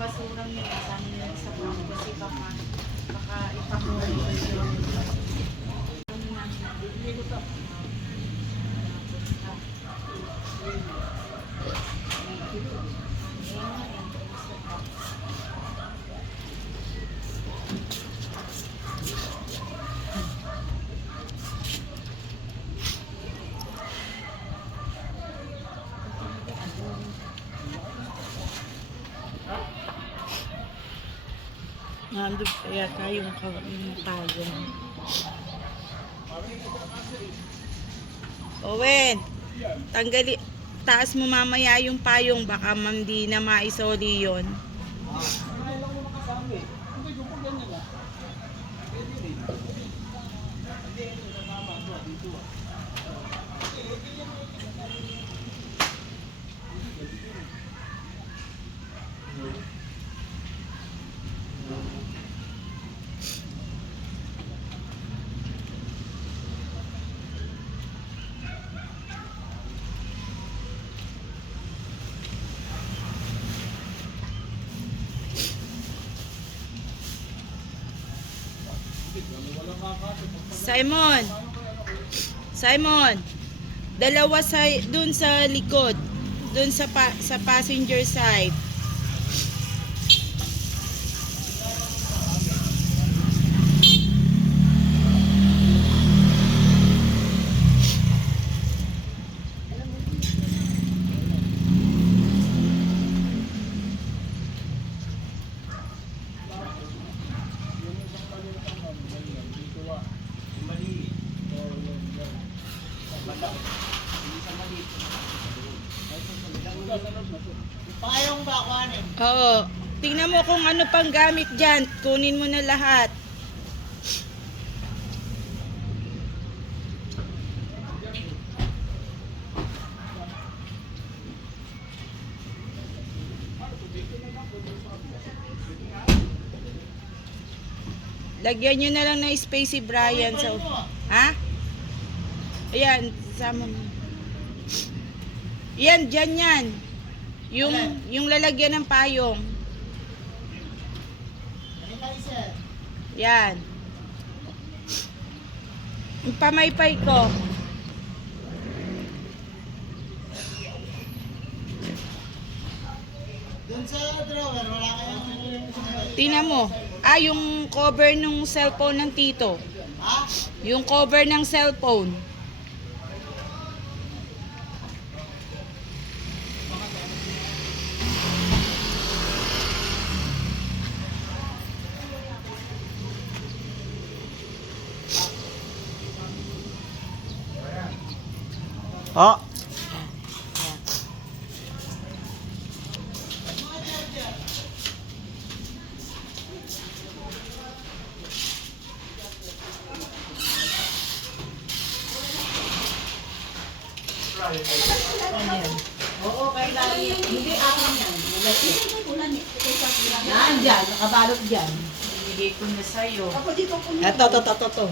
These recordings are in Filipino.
basura nila, sana nila sa brown kasi baka ipakuha yung ano namin nabili. Nandun kaya yung pagong. Owen, tanggali, taas mo mamaya yung payong, baka hindi na maisoli yun. Simon, dalawa dun sa likod, dun sa passenger side. Payong ba ako anin? Oo. Tingnan mo kung ano pang gamit dyan. Kunin mo na lahat. Lagyan nyo na lang ng space si Brian. So, ha? Ayan. Sama mo. Yan, dyan yan. Yung lalagyan ng payong. Yan. Yung pamaypay ko. Doon sa drawer, wala kayong... Tingnan mo. Yung cover ng cellphone ng tito. Ha? Yung cover ng cellphone. Oh. Oo, kailangan. Hindi akin yan. Yan, dyan. Nakabalot dyan. Ibigay ko na sa'yo. Ito. Ito.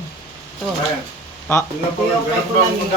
Ah. Ito yung kay Kulani.